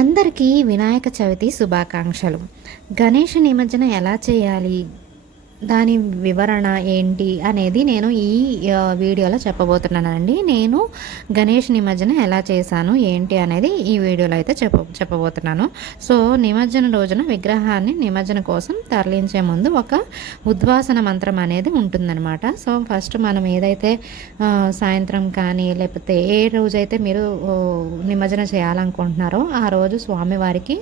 అందరికీ వినాయక చవితి శుభాకాంక్షలు. గణేష నిమజ్జనం ఎలా చేయాలి? దాని వివరణ ఏంటి అనేది నేను ఈ వీడియోలో చెప్పబోతున్నానండి. నేను గణేష్ నిమజ్జనం ఎలా చేశాను ఏంటి అనేది ఈ వీడియోలో అయితే చెప్పబోతున్నాను. సో నిమజ్జన రోజున విగ్రహాన్ని నిమజ్జన కోసం తరలించే ముందు ఒక ఉద్వాసన మంత్రం అనేది ఉంటుందన్నమాట. సో ఫస్ట్ మనం ఏదైతే సాయంత్రం కానీ లేకపోతే ఏ రోజైతే మీరు నిమజ్జనం చేయాలనుకుంటున్నారో ఆ రోజు స్వామివారికి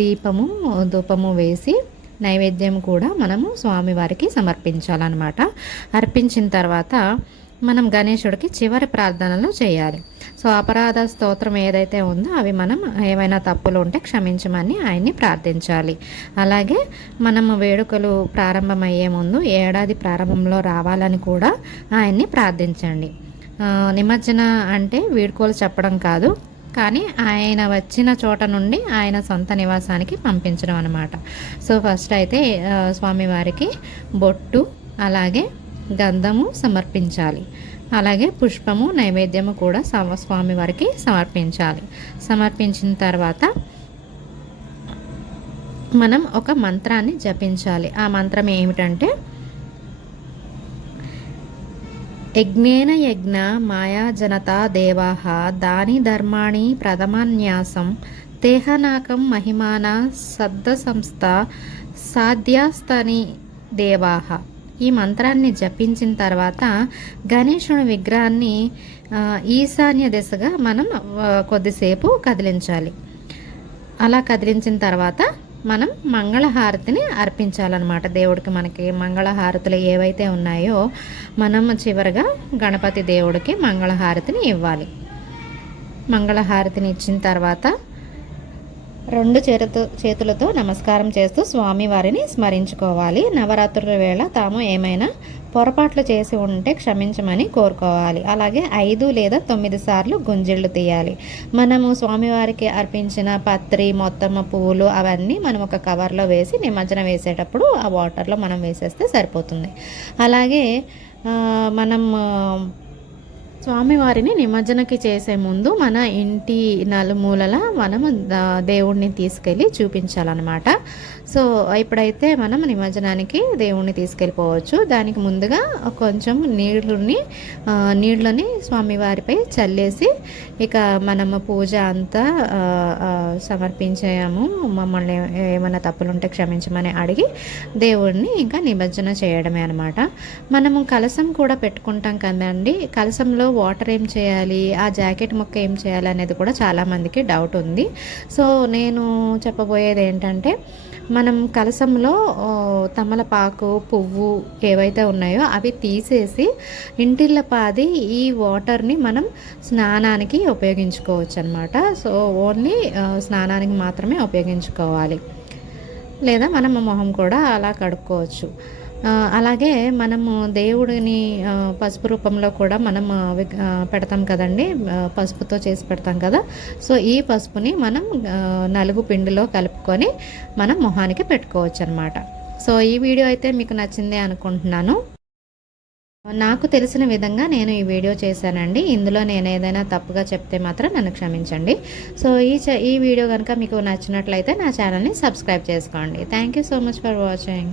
దీపము ధూపము వేసి నైవేద్యం కూడా మనము స్వామివారికి సమర్పించాలన్నమాట. అర్పించిన తర్వాత మనం గణేశుడికి చివరి ప్రార్థనలు చేయాలి. సో అపరాధ స్తోత్రం ఏదైతే ఉందో అవి మనం ఏమైనా తప్పులు ఉంటే క్షమించమని ఆయన్ని ప్రార్థించాలి. అలాగే మనము వేడుకలు ప్రారంభమయ్యే ముందు ఏడాది ప్రారంభంలో రావాలని కూడా ఆయన్ని ప్రార్థించండి. నిమజ్జన అంటే వీడ్కోలు చెప్పడం కాదు, కానీ ఆయన వచ్చిన చోట నుండి ఆయన సొంత నివాసానికి పంపించడం అనమాట. సో ఫస్ట్ అయితే స్వామివారికి బొట్టు అలాగే గంధము సమర్పించాలి. అలాగే పుష్పము నైవేద్యము కూడా స్వామివారికి సమర్పించాలి. సమర్పించిన తర్వాత మనం ఒక మంత్రాన్ని జపించాలి. ఆ మంత్రం ఏమిటంటే యజ్ఞేన యజ్ఞ మాయా జనతా దేవాః దాని ధర్మాణి ప్రథమాన్యాసం తేహనాకం మహిమాన సద్ద సంస్థ సాధ్యాస్తని దేవాః. ఈ మంత్రాన్ని జపించిన తర్వాత గణేశుని విగ్రహాన్ని ఈశాన్య దిశగా మనం కొద్దిసేపు కదిలించాలి. అలా కదిలించిన తర్వాత మనం మంగళహారతిని అర్పించాలన్నమాట. దేవుడికి మనకి మంగళహారతులు ఏవైతే ఉన్నాయో మనం చివరిగా గణపతి దేవుడికి మంగళహారతిని ఇవ్వాలి. మంగళహారతిని ఇచ్చిన తర్వాత రెండు చేతులతో నమస్కారం చేస్తూ స్వామివారిని స్మరించుకోవాలి. నవరాత్రుల వేళ తాము ఏమైనా పొరపాట్లు చేసి ఉంటే క్షమించమని కోరుకోవాలి. అలాగే 5 లేదా 9 సార్లు గుంజిళ్ళు తీయాలి. మనము స్వామివారికి అర్పించిన పత్రి మొత్తం పువ్వులు అవన్నీ మనం ఒక కవర్లో వేసి నిమజ్జనం వేసేటప్పుడు ఆ వాటర్లో మనం వేసేస్తే సరిపోతుంది. అలాగే మనం స్వామివారిని నిమజ్జనకి చేసే ముందు మన ఇంటి నలుమూలల మనము దేవుణ్ణి తీసుకెళ్ళి చూపించాలన్నమాట. సో ఇప్పుడైతే మనం నిమజ్జనానికి దేవుణ్ణి తీసుకెళ్ళిపోవచ్చు. దానికి ముందుగా కొంచెం నీళ్ళని స్వామివారిపై చల్లేసి ఇక మనము పూజ అంతా సమర్పించాము, మమ్మల్ని ఏమైనా తప్పులుంటే క్షమించమని అడిగి దేవుడిని ఇంకా నిమజ్జన చేయడమే అనమాట. మనము కలశం కూడా పెట్టుకుంటాం కదండి. కలశంలో వాటర్ ఏం చేయాలి, ఆ జాకెట్ ముక్క ఏం చేయాలి అనేది కూడా చాలామందికి డౌట్ ఉంది. సో నేను చెప్పబోయేది ఏంటంటే మనం కలశంలో తమలపాకు పువ్వు ఏవైతే ఉన్నాయో అవి తీసేసి ఇంటిల్లపాది ఈ వాటర్ని మనం స్నానానికి ఉపయోగించుకోవచ్చు అనమాట. సో ఓన్లీ స్నానానికి మాత్రమే ఉపయోగించుకోవాలి, లేదా మనం మొహం కూడా అలా కడుక్కోవచ్చు. అలాగే మనము దేవుడిని పసుపు రూపంలో కూడా మనం పెడతాం కదండి, పసుపుతో చేసి పెడతాం కదా. సో ఈ పసుపుని మనం నలుగు పిండిలో కలుపుకొని మనం మొహానికి పెట్టుకోవచ్చు అనమాట. సో ఈ వీడియో అయితే మీకు నచ్చింది అనుకుంటున్నాను. నాకు తెలిసిన విధంగా నేను ఈ వీడియో చేశానండి. ఇందులో నేను ఏదైనా తప్పుగా చెప్తే మాత్రం నన్ను క్షమించండి. సో ఈ వీడియో కనుక మీకు నచ్చినట్లయితే నా ఛానల్ని సబ్స్క్రైబ్ చేసుకోండి. Thank you so much for watching.